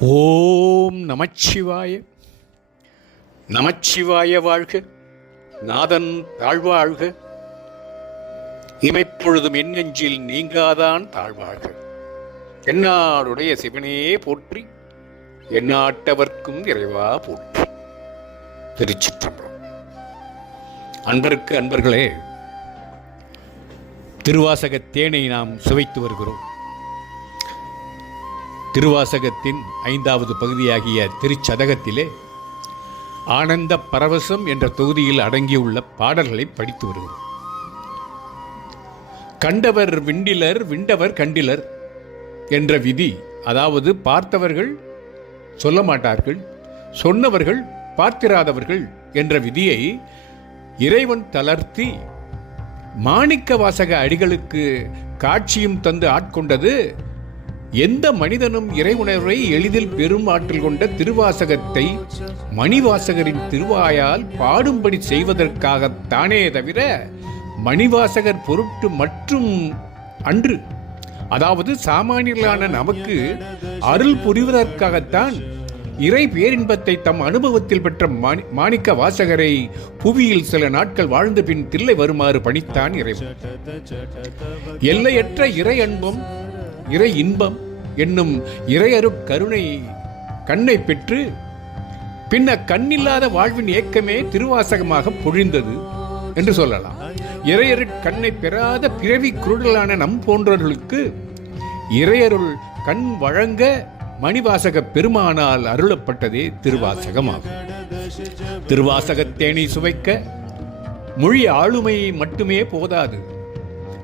ஓம் நமச்சிவாய. நமச்சிவாய வாழ்க. நாதன் தாழ்வாழ்க. இமைப்பொழுதும் என் நெஞ்சில் நீங்காதான் தாழ்வாழ்க. என்னாருடைய சிவனே போற்றி எண்ணாட்டவர்க்கும் இறைவா போற்றி. திருச்சிற்றம்பலம். அன்பருக்கு அன்பர்களே திருவாசக தேனை நாம் சுவைத்து வருகிறோம். திருவாசகத்தின் ஐந்தாவது பகுதியாகிய திருச்சதகத்திலே ஆனந்த பரவசம் என்ற தொகுதியில் அடங்கியுள்ள பாடல்களை படித்து வருகிறோம். கண்டவர் விண்டிலர் விண்டவர் கண்டிலர் என்ற விதி அதாவது பார்த்தவர்கள் சொல்ல மாட்டார்கள் சொன்னவர்கள் பார்த்திராதவர்கள் என்ற விதியை இறைவன் தளர்த்தி மாணிக்க வாசக அடிகளுக்கு காட்சியும் தந்து ஆட்கொண்டது எந்த மனிதனும் இறை உணர்வை எளிதில் பெரும் ஆற்றல் கொண்ட திருவாசகத்தை மணிவாசகரின் திருவாயால் பாடும்படி செய்வதற்காகத்தானே தவிர மணிவாசகர் பொருட்டு மற்றும் அன்று அதாவது சாமானியர்களான நமக்கு அருள் புரிவதற்காகத்தான் இறை பேரின்பத்தை தம் அனுபவத்தில் பெற்ற மாணி- மாணிக்க வாசகரை புவியில் சில நாட்கள் வாழ்ந்த பின் தில்லை வருமாறு பணித்தான் இறைவன். எல்லையற்ற இறை அன்பும் இறை இன்பம் என்னும் இறையருட் கருணை கண்ணை பெற்று பின்ன கண்ணில்லாத வாழ்வின் ஏக்கமே திருவாசகமாக பொழிந்தது என்று சொல்லலாம். இறையருட் கண்ணை பெறாத பிறவி குருடலான நம் போன்றவர்களுக்கு இறையருள் கண் வழங்க மணிவாசக பெருமானால் அருளப்பட்டதே திருவாசகமாகும். திருவாசகத்தேனை சுவைக்க மொழி ஆளுமை மட்டுமே போதாது.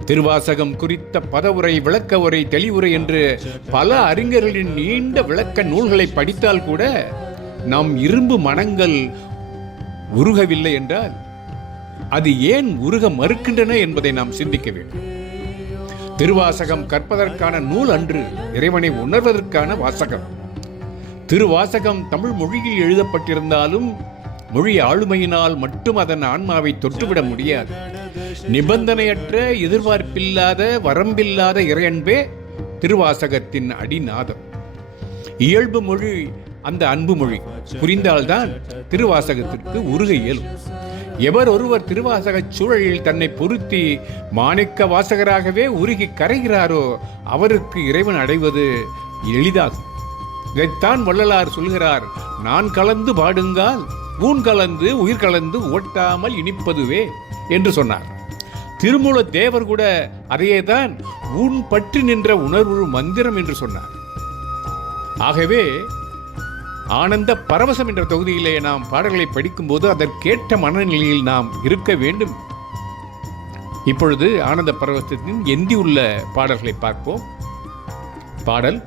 திருவாசகம் குறித்த பதவுரை விளக்க உரை தெளிவுரை என்று பல அறிஞர்களின் நீண்ட விளக்க நூல்களை படித்தால் கூட நம் இரும்பு மனங்கள் உருகவில்லை என்றால் அது ஏன் உருக மறுக்கின்றன என்பதை நாம் சிந்திக்க வேண்டும். திருவாசகம் கற்பதற்கான நூல் அன்று இறைவனை உணர்வதற்கான வாசகம். திருவாசகம் தமிழ் மொழியில் எழுதப்பட்டிருந்தாலும் மொழி ஆளுமையினால் மட்டும் அதன் ஆன்மாவை தொட்டுவிட முடியாது. நிபந்தனையற்ற எதிர்பார்ப்பில்லாத வரம்பில்லாத இறையன்பே திருவாசகத்தின் அடிநாதம். இயல்பு மொழி அந்த அன்பு மொழி. புரிந்தால்தான் திருவாசகத்திற்கு உருக இயலும் எவர் ஒருவர் திருவாசக சூழலில் தன்னை பொருத்தி மாணிக்க வாசகராகவே உருகி கரைகிறாரோ அவருக்கு இறைவன் அடைவது எளிதாகும். இதைத்தான் வள்ளலார் சொல்கிறார் நான் கலந்து பாடுங்கால் ஊன் கலந்து உயிர் கலந்து ஓட்டாமல் இனிப்பதுவே என்று சொன்னார். திருமூல தேவர் கூட அதையேதான் ஊன் பற்றி நின்ற உணர்வு மந்திரம் என்று சொன்னார். ஆகவே ஆனந்த பரவசம் என்ற தொகுதியிலே நாம் பாடல்களை படிக்கும்போது அதற்கேற்ற மனநிலையில் நாம் இருக்க வேண்டும். இப்பொழுது ஆனந்த பரவசத்தின் எந்தியுள்ள பாடல்களை பார்ப்போம். பாடல்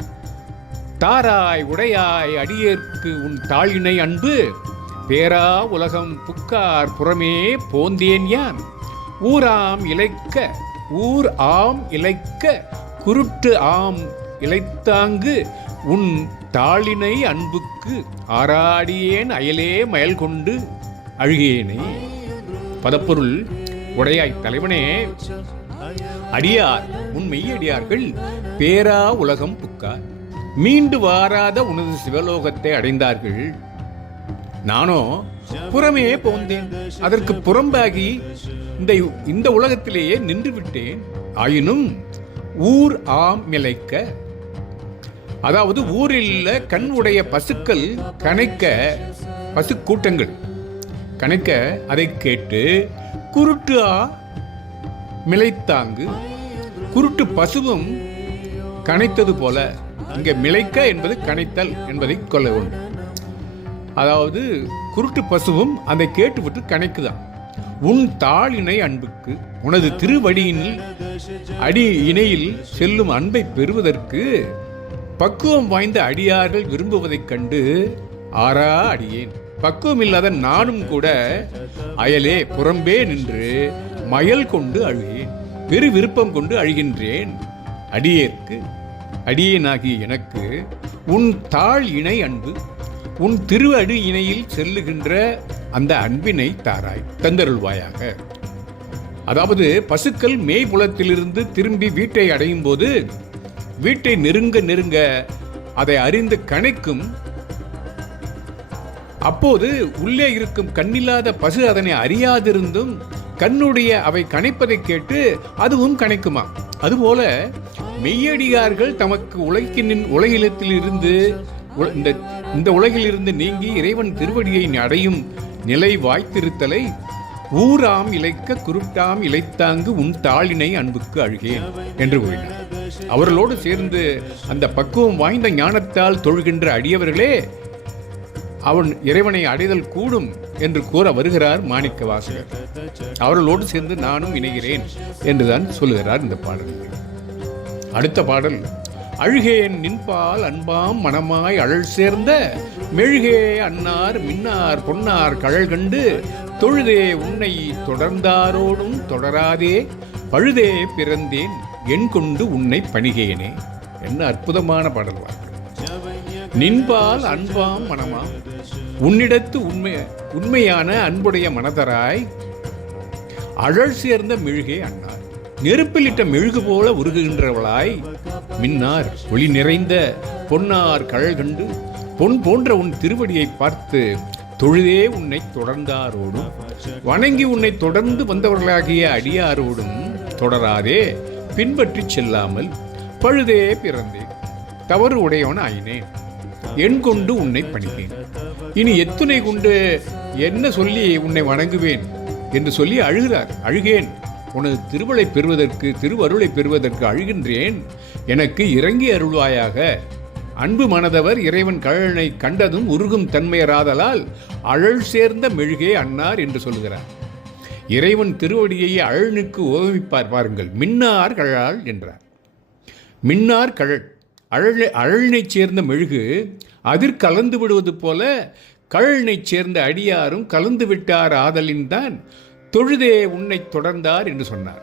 தாராய் உடையாய் அடியேற்கு உன் தாழினை அன்பு பேரா உலகம் புக்கார் புறமே போந்தேன் யான். ஊராம் இலைக்க ஊர் ஆம் இலைக்க குருட்டு ஆம் இலைத்தாங்கு உன் தாளினை அன்புக்கு ஆராடியேன் அயலே மயல் கொண்டு அழுகேனே. பதப்பொருள் உடையாய் தலைவனே அடியார் உன் மெய்யடியார்கள் பேரா உலகம் புக்கார். மீண்டு வாராத உனது சிவலோகத்தை அடைந்தார்கள். நானோ புறமே போந்தேன். அதற்கு புறம்பாகி இந்த இந்த உலகத்திலேயே நின்று விட்டேன் ஆயினும் ஊர் ஆம் மிளைக்க அதாவது ஊரில் கண் உடைய பசுக்கள் கணைக்க பசு கூட்டங்கள் கணைக்க அதை கேட்டு குருட்டு ஆ மிளைத்தாங்கு குருட்டு பசுவும் கனைத்தது போல இங்கே மிளைக்க என்பது கனைத்தல் என்பதை கொள்ள வேண்டும். அதாவது குருட்டு பசுவும் அதை கேட்டுவிட்டு கணக்குதான் உன் தாளினை அன்புக்கு உனது திருவடியினில் அடி இணையில் செல்லும் அன்பை பெறுவதற்கு பக்குவம் வாய்ந்த அடியார்கள் விரும்புவதைக் கண்டு ஆறா அடியேன். பக்குவம் இல்லாத நானும் கூட அயலே புறம்பே நின்று மயல் கொண்டு அழுகேன். பெரு விருப்பம் கொண்டு அழுகின்றேன். அடியேற்கு அடியேனாகிய எனக்கு உன் தாழ் இணை அன்பு உன் திரு அடி இணையில் செல்லுகின்ற அந்த அன்பினை தாராய் தந்தருள்வாயாக. அதாவது பசுக்கள் மேய்புலத்திலிருந்து திரும்பி வீட்டை அடையும் போது வீட்டை நெருங்க நெருங்க அதை அறிந்து கணைக்கும் அப்போது உள்ளே இருக்கும் கண்ணில்லாத பசு அதனை அறியாதிருந்தும் கண்ணுடைய அவை கணைப்பதை கேட்டு அதுவும் கணைக்குமா அதுபோல மெய்யடியார்கள் தமக்கு உலகினின் உலகிலத்தில் இருந்து இந்த இந்த உலகிலிருந்து நீங்கி இறைவன் திருவடியை அடையும் நிலை வாய்த்திருத்தலை ஊராம் இழைக்க குருட்டாம் இழைத்தாங்கு உன் தாளினை அன்புக்கு அழுகேன் என்று கூறினார். அவர்களோடு சேர்ந்து அந்த பக்குவம் வாய்ந்த ஞானத்தால் தொழுகின்ற அடியவர்களே அவன் இறைவனை அடைதல் கூடும் என்று கூற வருகிறார் மாணிக்க வாசகர். அவர்களோடு சேர்ந்து நானும் இணைகிறேன் என்றுதான் சொல்லுகிறார் இந்த பாடல் அடுத்த பாடல் அழுகேன் நின்பால் அன்பாம் மனமாய் அழல் சேர்ந்த மெழுகே அன்னார் மின்னார் பொன்னார் கழல் கண்டு தொழுதே உன்னை தொடர்ந்தாரோடும் தொடராதே பழுதே பிறந்தேன் என் கொண்டு உன்னை பணிகேனே. என்ன அற்புதமான பாடல் நின்பால் அன்பாம் மனமாம் உன்னிடத்து உண்மை உண்மையான அன்புடைய மனதராய் அழல் சேர்ந்த மெழுகே அன்னார். நெருப்பிலிட்ட மெழுகு போல உருகுகின்றவளாய் மின்னார் ஒளி நிறைந்த பொன்னார் கழல் கண்டு பொன் போன்ற உன் திருவடியை பார்த்து தொழுதே உன்னை தொடர்ந்தாரோடும் வணங்கி உன்னை தொடர்ந்து வந்தவர்களாகிய அடியாரோடும் தொடராதே பின்பற்றி செல்லாமல் பழுதே பிறந்தேன் தவறு உடையவன் ஆயினேன் என் கொண்டு உன்னை பணித்தேன் இனி எத்துணை கொண்டு என்ன சொல்லி உன்னை வணங்குவேன்? என்று சொல்லி அழுகிறார் அழுகேன். உனது திருவளை பெறுவதற்கு திருவருளை பெறுவதற்கு அழுகின்றேன். எனக்கு இறங்கி அருள்வாயாக. அன்பு மனதவர் இறைவன் கழனை கண்டதும் உருகும் தன்மையராதலால் அழல் சேர்ந்த மெழுகே அன்னார் என்று சொல்கிறார். இறைவன் திருவடியை அழனுக்கு உதவிப்பார் பாருங்கள். மின்னார் கழால் என்றார். மின்னார் கழல். அழல் அழலினைச் சேர்ந்த மெழுகு அதிர் கலந்து விடுவது போல கழலினைச் சேர்ந்த அடியாரும் கலந்து விட்டார் ஆதலின் தான் தொழுதே உன்னை தொடர்ந்தார் என்று சொன்னார்.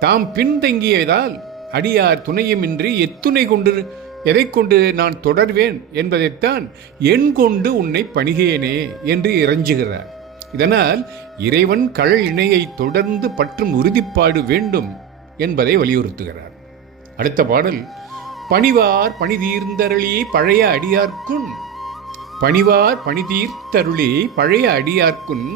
தாம் பின்தங்கியதால் அடியார் துணையுமின்றி எத்துணை கொண்டு எதை கொண்டு நான் தொடர்வேன் என்பதைத்தான் என் கொண்டு உன்னை பணிகேனே என்று இறைஞ்சுகிறார். இதனால் இறைவன் கழல் இணையை தொடர்ந்து பற்றும் உறுதிப்பாடு வேண்டும் என்பதை வலியுறுத்துகிறார். அடுத்த பாடல் பணிவார் பணிதீர்ந்தருளி பழைய அடியார்க்குன் பணிவார் பணிதீர்த்தருளி பழைய அடியார்க்குன்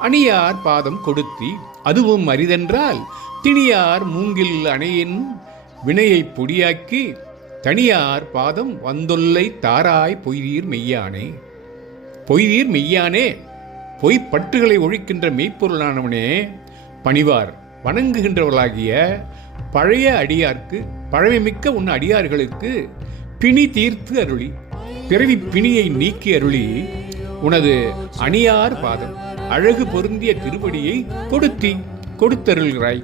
அணியார் பாதம் கொடுத்தி அதுவும் அரிதென்றால் திணியார் மூங்கில் அணையின் வினையை பொடியாக்கி தனியார் பாதம் வந்தொல்லை தாராய் பொய்தீர் மெய்யானே. பொய்தீர் மெய்யானே பொய்ப்பற்றுகளை ஒழிக்கின்ற மெய்ப்பொருளானவனே. பணிவார் வணங்குகின்றவர்களாகிய பழைய அடியார்க்கு பழமைமிக்க உன் அடியார்களுக்கு பிணி தீர்த்து அருளி பிறவி பிணியை நீக்கி அருளி உனது அணியார் பாதம். அழகு பொருந்திய திருவடியை கொடுத்தி கொடுத்தருள்கிறாய்.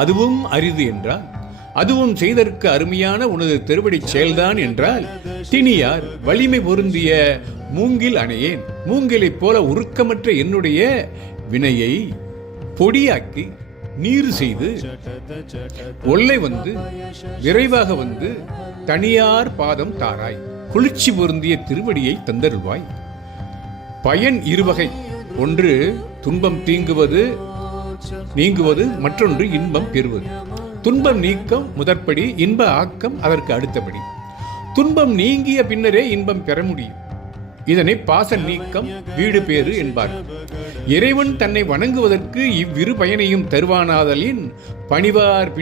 அதுவும் அரிது என்றால் அதுவும் செய்தற்கு அருமையான உனது திருவடி செயல்தான் என்றால் தினியார் வலிமை பொருந்திய மூங்கில் அணையேன். மூங்கிலைப் போல உருக்கமற்ற என்னுடைய வினையை பொடியாக்கி நீர் செய்து ஒல்லை வந்து விரைவாக வந்து தனியார் பாதம் தாராய். குளிர்ச்சி பொருந்திய திருவடியை தந்தருள்வாய். பயன் இருவகை. ஒன்று துன்பம் தீங்குவது நீங்குவது மற்றொன்று இன்பம் பெறுவது. துன்பம் நீக்கம் முதற்படி இன்ப ஆக்கம் அதற்கு அடுத்தபடி. துன்பம் நீங்கிய பின்னரே இன்பம் பெற முடியும். இதனை பாச நீக்கம் வீடு பேறு என்பார். இறைவன் தன்னை வணங்குவதற்கு இவ்விரு பயனையும் தருவானாதலின் பணிவார்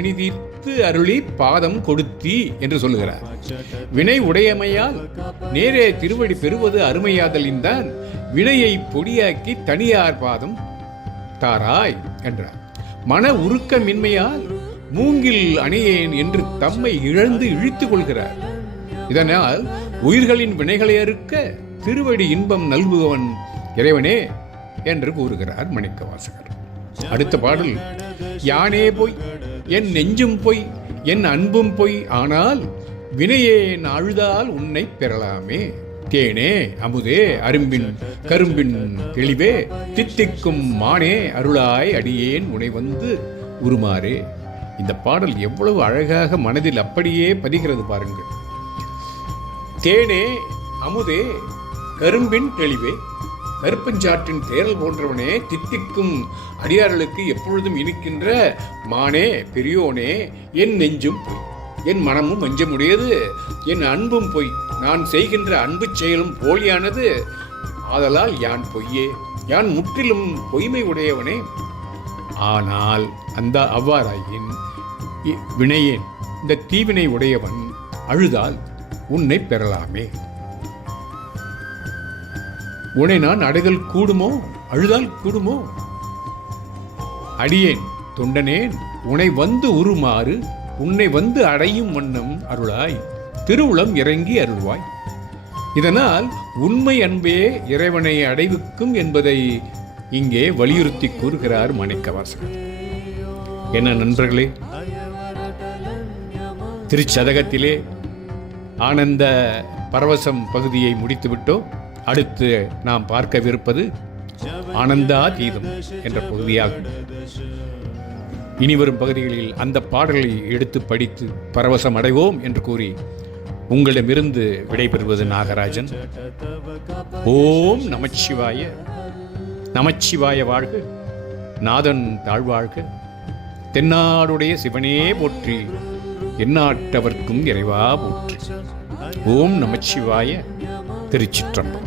பிணிதீர்த்து அருளி பாதம் கொடுத்தி என்று சொல்லுகிறார். வினை உடையமையால் நேரே திருவடி பெறுவது அருமையாதலின் தான் வினையை பொடியாக்கி தனியார் பாதம் தாராய் என்றார். மன உருக்கமின்மையால் மூங்கில் அணியேன் என்று தம்மை இழந்து இழித்துக் கொள்கிறார். இதனால் உயிர்களின் வினைகளை அறுக்க திருவடி இன்பம் நல்குவன் இறைவனே என்று கூறுகிறார் மணிக்கவாசகர். அடுத்த பாடல் யானே பொய் என் நெஞ்சும் பொய் என் அன்பும் பொய் ஆனால் வினையேன் அழுதால் உன்னை பெறலாமே. தேனே அமுதே அரும்பின் கரும்பின் தெளிவே தித்திக்கும் மானே அருளாய் அடியேன் உனை வந்து உருமாறே. இந்த பாடல் எவ்வளவு அழகாக மனதில் அப்படியே பதிகிறது பாருங்கள். தேனே அமுதே கரும்பின் தெளிவே கருப்பஞ்சாற்றின் தேரல் போன்றவனே தித்திக்கும் அடியார்களுக்கு எப்பொழுதும் இனிக்கின்ற மானே பெரியோனே என் நெஞ்சும் பொய். என் மனமும் மஞ்சமுடையது என் அன்பும் பொய். நான் செய்கின்ற அன்பு செயலும் போலியானது ஆதலால் யான் பொய்யே. யான் முற்றிலும் பொய்மை உடையவனே ஆனால் அந்த அவ்வாறாயின் வினையேன். இந்த தீவினை உடையவன் அழுதால் உன்னை பெறலாமே. உனை நான் அடைதல் கூடுமோ? அழுதால் கூடுமோ? அடியேன் தொண்டனேன் உன்னை வந்து உருமாறு உன்னை வந்து அடையும் வண்ணம் அருளாய் திருவுளம் இறங்கி அருள்வாய். இதனால் உண்மை அன்பே இறைவனை அடைவிக்கும் என்பதை இங்கே வலியுறுத்தி கூறுகிறார் மாணிக்கவாசகர். என்ன நண்பர்களே? திருச்சதகத்திலே ஆனந்த பரவசம் பகுதியை முடித்துவிட்டோம். அடுத்து நாம் பார்க்கவிருப்பது ஆனந்தாதீதம் என்ற பகுதியாகும். இனி வரும் பகுதிகளில் அந்த பாடலை எடுத்து படித்து பரவசம் அடைவோம் என்று கூறி உங்களிடமிருந்து விடைபெறுவது நாகராஜன். ஓம் நமச்சிவாய நமச்சிவாய வாழ்க நாதன் தாழ்வாழ்க. தென்னாடுடைய சிவனே போற்றி எந்நாட்டவர்க்கும் இறைவா போற்றி. ஓம் நமச்சிவாய திருச்சிற்றம்பலம்.